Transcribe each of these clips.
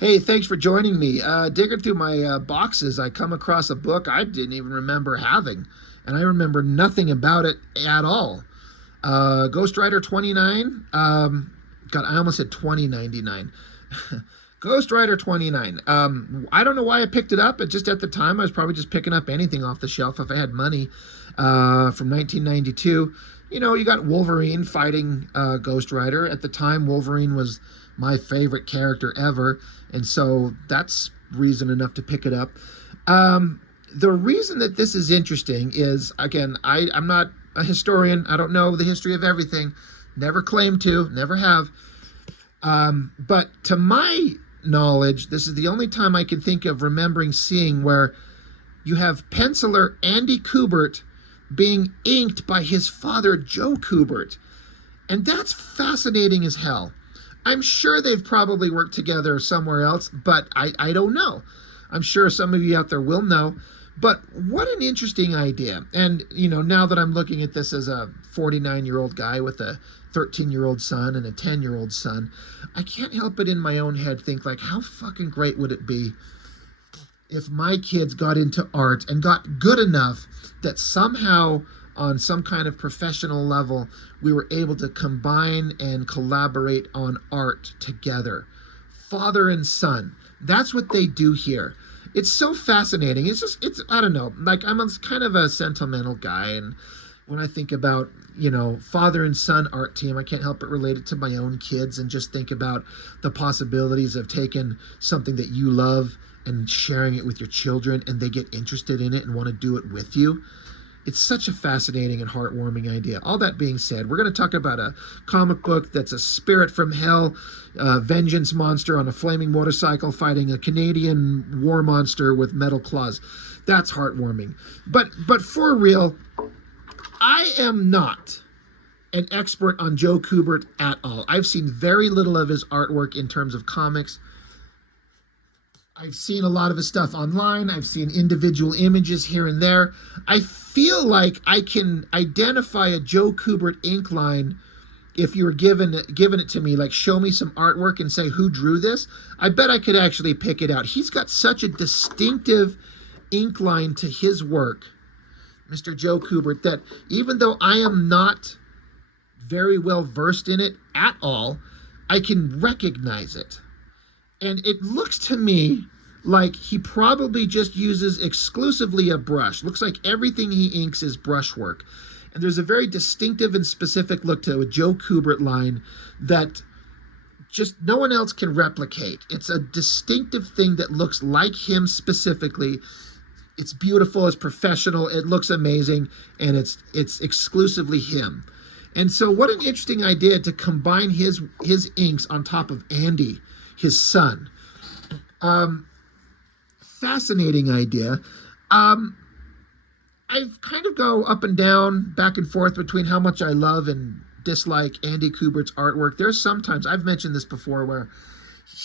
Hey, thanks for joining me. Digging through my boxes, I come across a book I didn't even remember having, and I remember nothing about it at all. Ghost Rider 29. God, I almost said 2099. Ghost Rider 29. I don't know why I picked it up. It just at the time I was probably just picking up anything off the shelf if I had money. From 1992. You know, you got Wolverine fighting Ghost Rider. At the time, Wolverine was my favorite character ever, and so that's reason enough to pick it up. The reason that this is interesting is, again, I'm not a historian. I don't know the history of everything. Never claimed to, never have. But to my knowledge, this is the only time I can think of remembering seeing where you have penciler Andy Kubert being inked by his father, Joe Kubert. And that's fascinating as hell. I'm sure they've probably worked together somewhere else, but I don't know. I'm sure some of you out there will know. But what an interesting idea. And, you know, now that I'm looking at this as a 49-year-old guy with a 13-year-old son and a 10-year-old son, I can't help but in my own head think, like, how fucking great would it be if my kids got into art and got good enough that somehow on some kind of professional level we were able to combine and collaborate on art together, father and son. That's what they do here. It's so fascinating. It's I don't know, like I'm a kind of a sentimental guy, and when I think about, you know, father and son art team, I can't help but relate it to my own kids and just think about the possibilities of taking something that you love and sharing it with your children, and they get interested in it and want to do it with you. It's such a fascinating and heartwarming idea. All that being said, we're going to talk about a comic book that's a spirit from hell, a vengeance monster on a flaming motorcycle fighting a Canadian war monster with metal claws. That's heartwarming. But for real, I am not an expert on Joe Kubert at all. I've seen very little of his artwork in terms of comics. I've seen a lot of his stuff online. I've seen individual images here and there. I feel like I can identify a Joe Kubert ink line if you were given it to me, like show me some artwork and say who drew this. I bet I could actually pick it out. He's got such a distinctive ink line to his work, Mr. Joe Kubert, that even though I am not very well versed in it at all, I can recognize it. And it looks to me like he probably just uses exclusively a brush. Looks like everything he inks is brushwork. And there's a very distinctive and specific look to a Joe Kubert line that just no one else can replicate. It's a distinctive thing that looks like him specifically. It's beautiful, it's professional, it looks amazing, and it's exclusively him. And so what an interesting idea to combine his inks on top of Andy, his son. Fascinating idea. I kind of go up and down, back and forth between how much I love and dislike Andy Kubert's artwork. There's sometimes, I've mentioned this before, where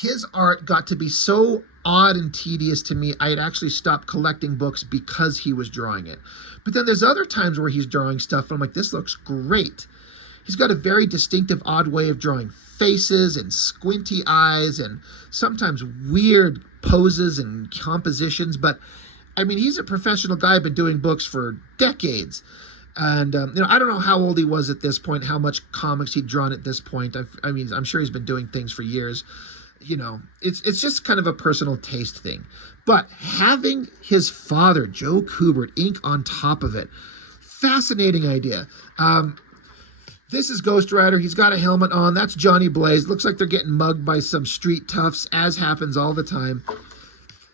his art got to be so odd and tedious to me, I had actually stopped collecting books because he was drawing it. But then there's other times where he's drawing stuff, and I'm like, this looks great. He's got a very distinctive, odd way of drawing faces and squinty eyes and sometimes weird poses and compositions. But I mean, he's a professional guy, been doing books for decades. And, you know, I don't know how old he was at this point, how much comics he'd drawn at this point. I mean, I'm sure he's been doing things for years. You know, it's just kind of a personal taste thing. But having his father, Joe Kubert, ink on top of it, fascinating idea. This is Ghost Rider. He's got a helmet on. That's Johnny Blaze. Looks like they're getting mugged by some street toughs, as happens all the time.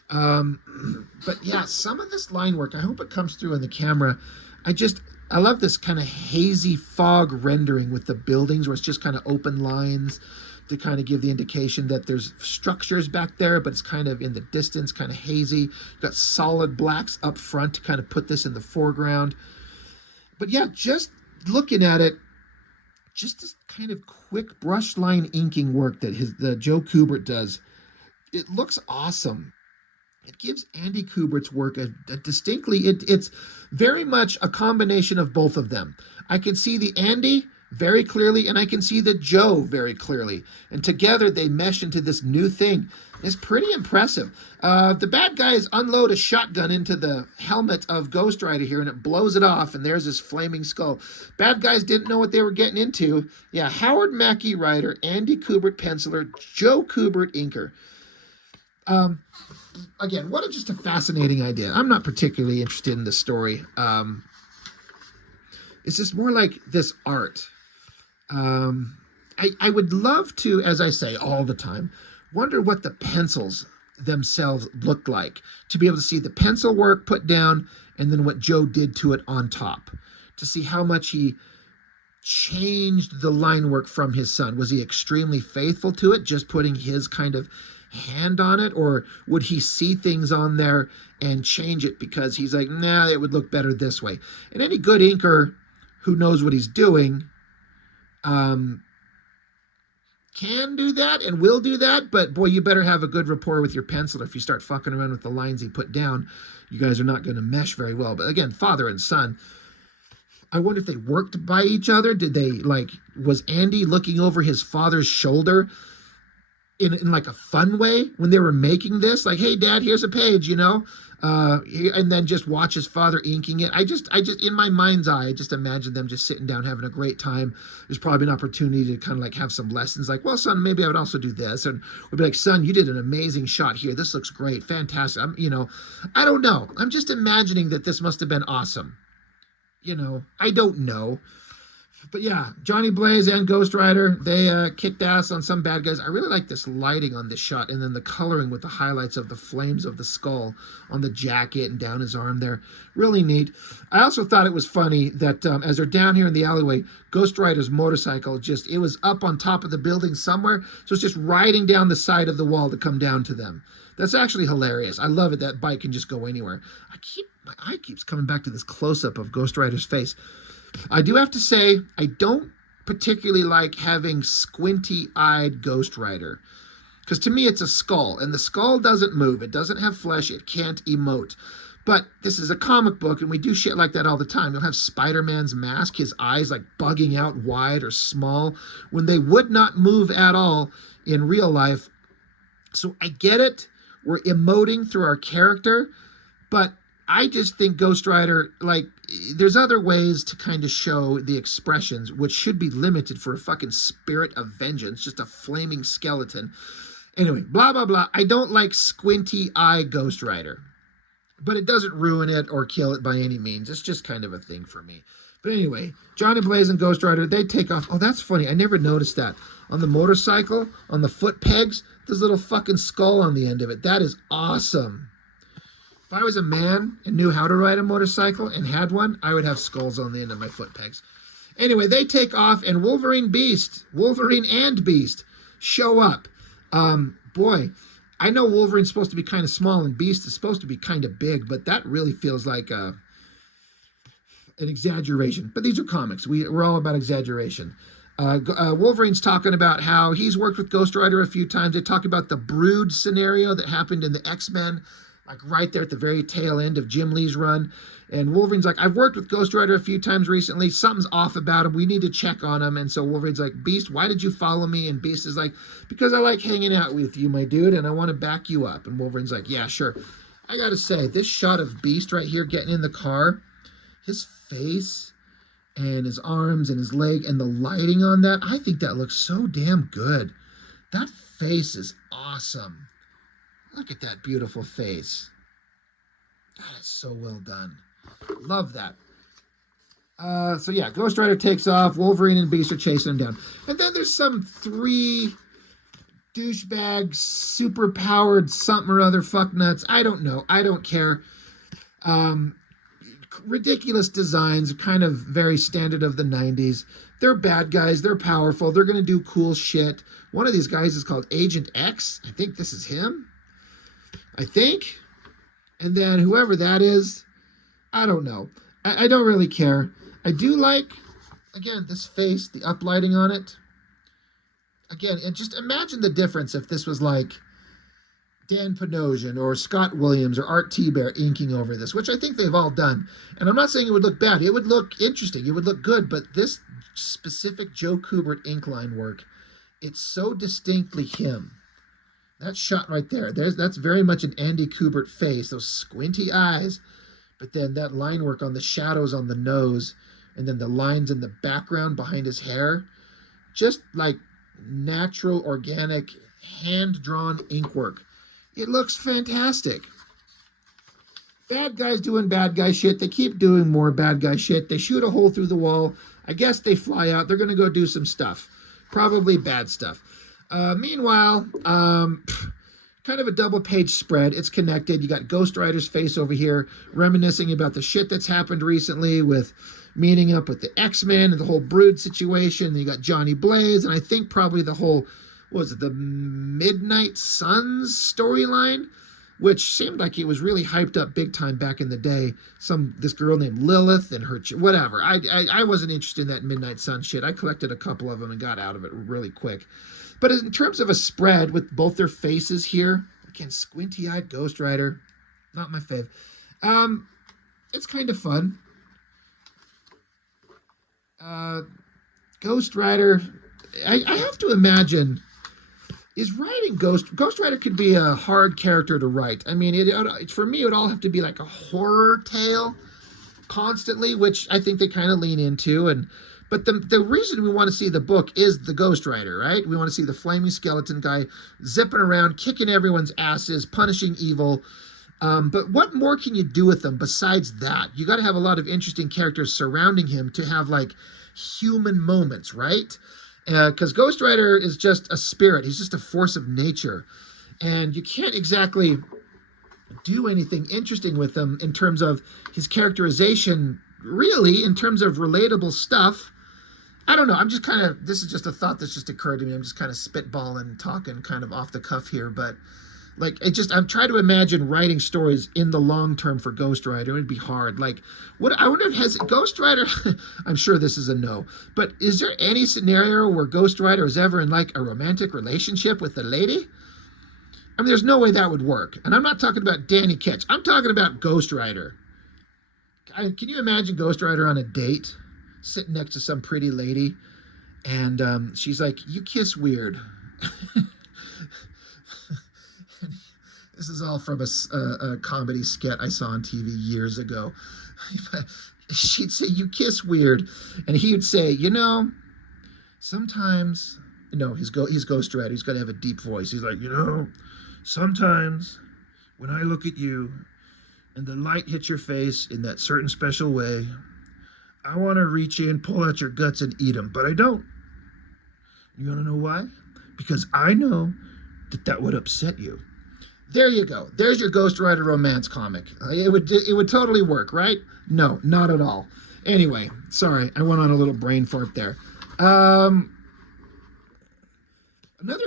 But yeah, some of this line work, I hope it comes through in the camera. I love this kind of hazy fog rendering with the buildings where it's just kind of open lines to kind of give the indication that there's structures back there, but it's kind of in the distance, kind of hazy. You've got solid blacks up front to kind of put this in the foreground. But yeah, just looking at it, just this kind of quick brush line inking work that the Joe Kubert does, it looks awesome. It gives Andy Kubert's work a distinctly, it's very much a combination of both of them. I can see the Andy very clearly, and I can see the Joe very clearly. And together they mesh into this new thing. It's pretty impressive. The bad guys unload a shotgun into the helmet of Ghost Rider here, and it blows it off, and there's his flaming skull. Bad guys didn't know what they were getting into. Yeah, Howard Mackie writer, Andy Kubert penciler, Joe Kubert inker. Again, what just a fascinating idea. I'm not particularly interested in this story. It's just more like this art. I would love to, as I say all the time, wonder what the pencils themselves looked like, to be able to see the pencil work put down and then what Joe did to it on top, to see how much he changed the line work from his son. Was he extremely faithful to it, just putting his kind of hand on it, or would he see things on there and change it because he's like, nah, it would look better this way? And any good inker who knows what he's doing can do that and will do that, but boy, you better have a good rapport with your penciler. If you start fucking around with the lines he put down, you guys are not going to mesh very well. But again, father and son, I wonder if they worked by each other. Did they, like, was Andy looking over his father's shoulder in like a fun way when they were making this? Like, hey, Dad, here's a page, you know? And then just watch his father inking it. I just, in my mind's eye, I just imagine them just sitting down having a great time. There's probably an opportunity to kind of like have some lessons. Like, well, son, maybe I would also do this. And we'd be like, son, you did an amazing shot here. This looks great. Fantastic. I don't know. I'm just imagining that this must have been awesome. I don't know. But yeah, Johnny Blaze and Ghost Rider, they kicked ass on some bad guys. I really like this lighting on this shot, and then the coloring with the highlights of the flames of the skull on the jacket and down his arm there. Really neat. I also thought it was funny that as they're down here in the alleyway, Ghost Rider's motorcycle it was up on top of the building somewhere, so it's just riding down the side of the wall to come down to them. That's actually hilarious. I love it. That bike can just go anywhere. My eye keeps coming back to this close-up of Ghost Rider's face. I do have to say, I don't particularly like having squinty-eyed Ghost Rider, because to me it's a skull, and the skull doesn't move. It doesn't have flesh. It can't emote. But this is a comic book, and we do shit like that all the time. You'll have Spider-Man's mask, his eyes like bugging out wide or small, when they would not move at all in real life. So I get it. We're emoting through our character, but I just think Ghost Rider, like, there's other ways to kind of show the expressions, which should be limited for a fucking spirit of vengeance, just a flaming skeleton. Anyway, blah, blah, blah. I don't like squinty eye Ghost Rider, but it doesn't ruin it or kill it by any means. It's just kind of a thing for me. But anyway, Johnny Blaze and Ghost Rider, they take off. Oh, that's funny. I never noticed that. On the motorcycle, on the foot pegs, there's a little fucking skull on the end of it. That is awesome. If I was a man and knew how to ride a motorcycle and had one, I would have skulls on the end of my foot pegs. Anyway, they take off, and Wolverine and Beast show up. Boy, I know Wolverine's supposed to be kind of small and Beast is supposed to be kind of big, but that really feels like an exaggeration. But these are comics. We're all about exaggeration. Wolverine's talking about how he's worked with Ghost Rider a few times. They talk about the Brood scenario that happened in the X-Men, like right there at the very tail end of Jim Lee's run. And Wolverine's like, I've worked with Ghost Rider a few times recently. Something's off about him. We need to check on him. And so Wolverine's like, Beast, why did you follow me? And Beast is like, because I like hanging out with you, my dude, and I want to back you up. And Wolverine's like, yeah, sure. I got to say, this shot of Beast right here getting in the car, his face and his arms and his leg and the lighting on that, I think that looks so damn good. That face is awesome. Look at that beautiful face. That is so well done. Love that. So yeah, Ghost Rider takes off. Wolverine and Beast are chasing him down. And then there's some 3 douchebag, super-powered something or other fucknuts. I don't know. I don't care. Ridiculous designs, kind of very standard of the 90s. They're bad guys. They're powerful. They're going to do cool shit. One of these guys is called Agent X. I think this is him. I think. And then whoever that is, I don't know. I don't really care. I do like, again, this face, the uplighting on it. Again, and just imagine the difference if this was like Dan Panosian or Scott Williams or Art Thibert inking over this, which I think they've all done. And I'm not saying it would look bad. It would look interesting. It would look good. But this specific Joe Kubert ink line work. It's so distinctly him. That shot right there, that's very much an Andy Kubert face, those squinty eyes, but then that line work on the shadows on the nose, and then the lines in the background behind his hair, just like natural, organic, hand-drawn ink work. It looks fantastic. Bad guys doing bad guy shit. They keep doing more bad guy shit. They shoot a hole through the wall. I guess they fly out. They're going to go do some stuff. Probably bad stuff. Meanwhile, kind of a double page spread. It's connected. You got Ghost Rider's face over here reminiscing about the shit that's happened recently with meeting up with the X-Men and the whole Brood situation. Then you got Johnny Blaze, and I think probably the whole, what was it, the Midnight Suns storyline, which seemed like it was really hyped up big time back in the day. This girl named Lilith and her, whatever. I wasn't interested in that Midnight Sun shit. I collected a couple of them and got out of it really quick. But in terms of a spread with both their faces here, again, squinty-eyed Ghost Rider, not my fave. It's kind of fun. Ghost Rider, I have to imagine, is writing Ghost Rider could be a hard character to write. I mean, for me, it would all have to be like a horror tale constantly, which I think they kind of lean into. But the reason we want to see the book is the Ghost Rider, right? We want to see the flaming skeleton guy zipping around, kicking everyone's asses, punishing evil. But what more can you do with them besides that? You got to have a lot of interesting characters surrounding him to have like human moments, right? Because Ghost Rider is just a spirit. He's just a force of nature. And you can't exactly do anything interesting with him in terms of his characterization, really, in terms of relatable stuff. I don't know. I'm just kind of, this is just a thought that's just occurred to me. I'm just kind of spitballing, talking kind of off the cuff here. But like, I'm trying to imagine writing stories in the long term for Ghost Rider. It would be hard. Like, I wonder if has Ghost Rider, I'm sure this is a no, but is there any scenario where Ghost Rider is ever in like a romantic relationship with a lady? I mean, there's no way that would work. And I'm not talking about Danny Ketch. I'm talking about Ghost Rider. Can you imagine Ghost Rider on a date, sitting next to some pretty lady, and she's like, "You kiss weird." This is all from a comedy skit I saw on TV years ago. She'd say, "You kiss weird," and he would say, "You know, sometimes." No, he's Ghost Rider. He's got to have a deep voice. He's like, "You know, sometimes when I look at you and the light hits your face in that certain special way, I want to reach in, pull out your guts and eat them, but I don't. You want to know why? Because I know that would upset you." There you go. There's your Ghost Rider romance comic. It would totally work, right? No, not at all. Anyway, sorry, I went on a little brain fart there. Another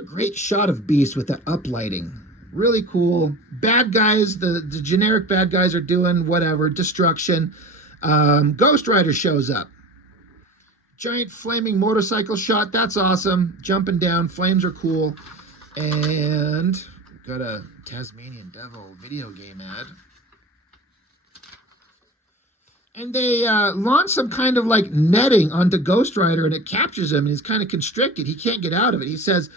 great shot of Beast with that uplighting. Really cool. Bad guys, the generic bad guys are doing whatever, destruction. Ghost Rider shows up. Giant flaming motorcycle shot. That's awesome. Jumping down. Flames are cool. And got a Tasmanian Devil video game ad. And they launch some kind of like netting onto Ghost Rider, and it captures him, and he's kind of constricted. He can't get out of it. He says,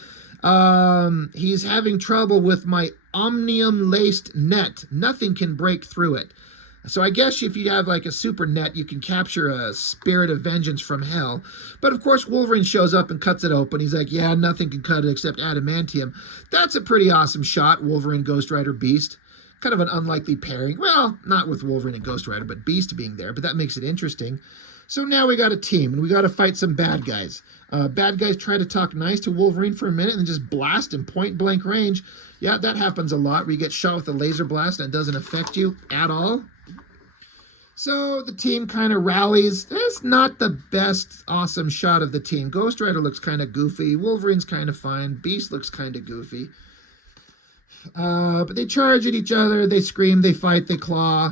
he's having trouble with my omnium-laced net. Nothing can break through it. So I guess if you have like a super net, you can capture a spirit of vengeance from hell. But of course, Wolverine shows up and cuts it open. He's like, yeah, nothing can cut it except adamantium. That's a pretty awesome shot, Wolverine, Ghost Rider, Beast. Kind of an unlikely pairing. Well, not with Wolverine and Ghost Rider, but Beast being there. But that makes it interesting. So now we got a team, and we got to fight some bad guys. Bad guys try to talk nice to Wolverine for a minute and then just blast in point-blank range. Yeah, that happens a lot, where you get shot with a laser blast and it doesn't affect you at all. So the team kind of rallies. That's not the best awesome shot of the team. Ghost Rider looks kind of goofy. Wolverine's kind of fine. Beast looks kind of goofy. But they charge at each other. They scream. They fight. They claw.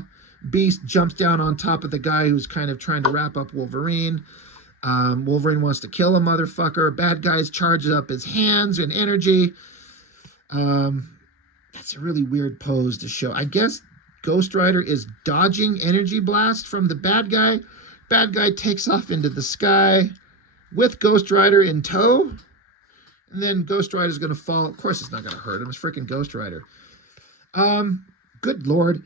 Beast jumps down on top of the guy who's kind of trying to wrap up Wolverine. Wolverine wants to kill a motherfucker. Bad guys charges up his hands and energy. That's a really weird pose to show. I guess Ghost Rider is dodging energy blast from the bad guy. Bad guy takes off into the sky. with Ghost Rider in tow. And then Ghost Rider's going to fall. Of course, it's not going to hurt him. It's freaking Ghost Rider. Good Lord.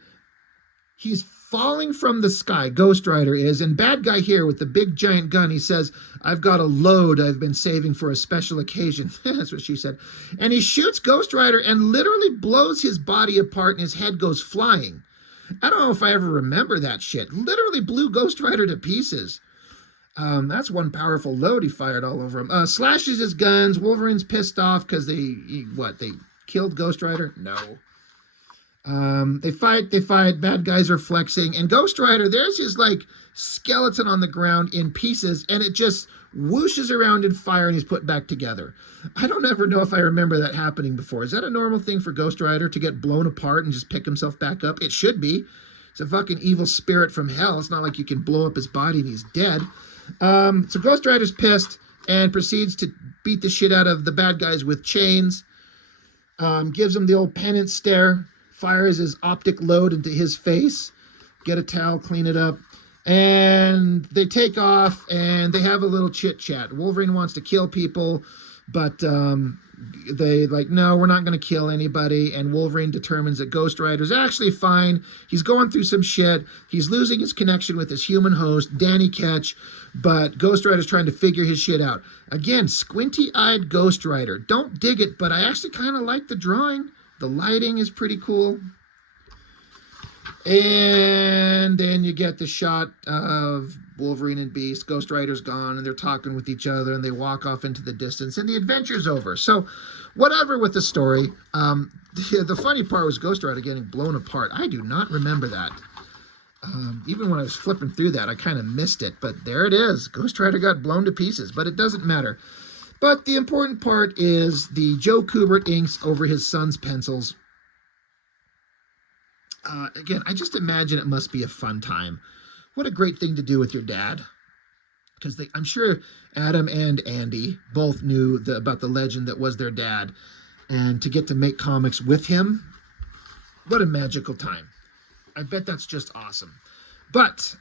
He's falling from the sky, Ghost Rider is, and bad guy here with the big giant gun, he says, I've got a load I've been saving for a special occasion. That's what she said. And he shoots Ghost Rider and literally blows his body apart and his head goes flying. I don't know if I ever remember that shit. Literally blew Ghost Rider to pieces. That's one powerful load he fired all over him. Slashes his guns. Wolverine's pissed off because they killed Ghost Rider? No. They fight, bad guys are flexing, and Ghost Rider, there's his like skeleton on the ground in pieces, and it just whooshes around in fire and he's put back together. I don't ever know if I remember that happening before. Is that a normal thing for Ghost Rider to get blown apart and just pick himself back up? It should be. It's a fucking evil spirit from hell. It's not like you can blow up his body and he's dead. So Ghost Rider's pissed and proceeds to beat the shit out of the bad guys with chains. Gives him the old penance stare. Fires his optic load into his face. Get a towel, clean it up. And they take off and they have a little chit chat. Wolverine wants to kill people, but they like, no, we're not going to kill anybody. And Wolverine determines that Ghost Rider's actually fine. He's going through some shit. He's losing his connection with his human host, Danny Ketch, but Ghost Rider's trying to figure his shit out. Again, squinty-eyed Ghost Rider. Don't dig it, but I actually kind of like the drawing. The lighting is pretty cool. And then you get the shot of Wolverine and Beast. Ghost Rider's gone, and they're talking with each other, and they walk off into the distance, and the adventure's over. So, whatever with the story. The funny part was Ghost Rider getting blown apart. I do not remember that. Even when I was flipping through that, I kind of missed it. But there it is. Ghost Rider got blown to pieces, but it doesn't matter. But the important part is the Joe Kubert inks over his son's pencils. Again, I just imagine it must be a fun time. What a great thing to do with your dad. Because I'm sure Adam and Andy both knew about the legend that was their dad. And to get to make comics with him, what a magical time. I bet that's just awesome. But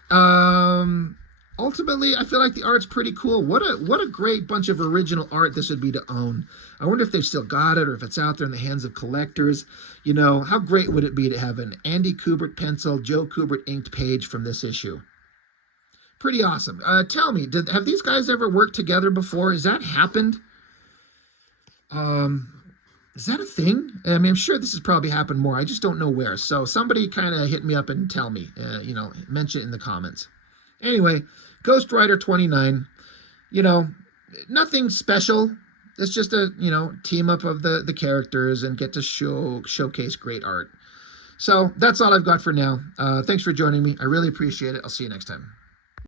ultimately, I feel like the art's pretty cool. What a great bunch of original art this would be to own. I wonder if they've still got it or if it's out there in the hands of collectors. You know, how great would it be to have an Andy Kubert pencil, Joe Kubert inked page from this issue? Pretty awesome. Tell me, have these guys ever worked together before? Has that happened? Is that a thing? I mean, I'm sure this has probably happened more. I just don't know where. So somebody kind of hit me up and tell me, mention it in the comments. Anyway, Ghost Rider 29, nothing special. It's just a, team up of the characters and get to showcase great art. So that's all I've got for now. Thanks for joining me. I really appreciate it. I'll see you next time.